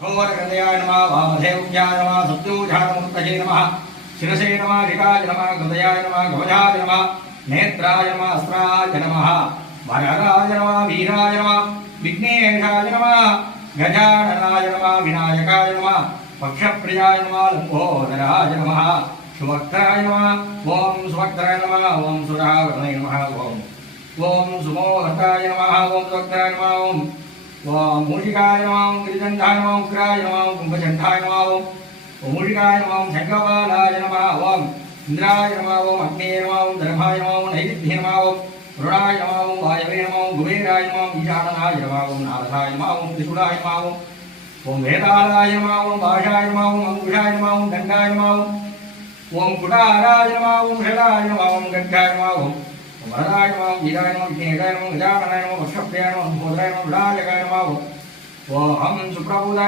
घोरगदयाय नमः वामदेव्याय नमः सत्यूझानमुक्तये नमः शिरसे नमः ऋकाय नमः हृदयाय नमः गवजाय नमः नेत्राय नमः अस्त्राय नमः वरदाय नमः वीराय नमः विघ्नेशाय नमः गजाननाय नमः विनायकाय नमः पक्षप्रियाय नमः लंबोदराय नमः सुवक्त्राय नमः ओम सुवक्त्राय नमः ओम सुरावरणाय नमः ओम सुमोहताय नमः ओम सुवक्त्राय नमः ओम मूषिकाय नमः गिरिजन्धाय नमः उग्राय नमः कुम्भचण्डाय नमः ओम मूषिकाय नमः शङ्खपालाय नमः ओम इंद्राय नमः ओम अग्नेय नमः ओम दर्भाय नमः ओम नैऋत्ये नमः ओम रुणाय नमः ओम वायवे नमः ओम कुबेराय नमः ओम ईशानाय नमः ओम नारदाय नमः ओम त्रिशूलाय नमः ओम वेदालाय नमः ओम भाषाय नमः ओम अंकुशाय नमः ओम दण्डाय नमः ओम कुटाराय नमः ओम शलाय नमः ओम गड्ढाय नमः ओम वरदाय नमः वीराय नमः विघ्नेशाय नमः गजाननाय नमः वक्षप्रियाय नमः लंबोदराय नमः विनायकाय नमः ओम सुप्रबोधाय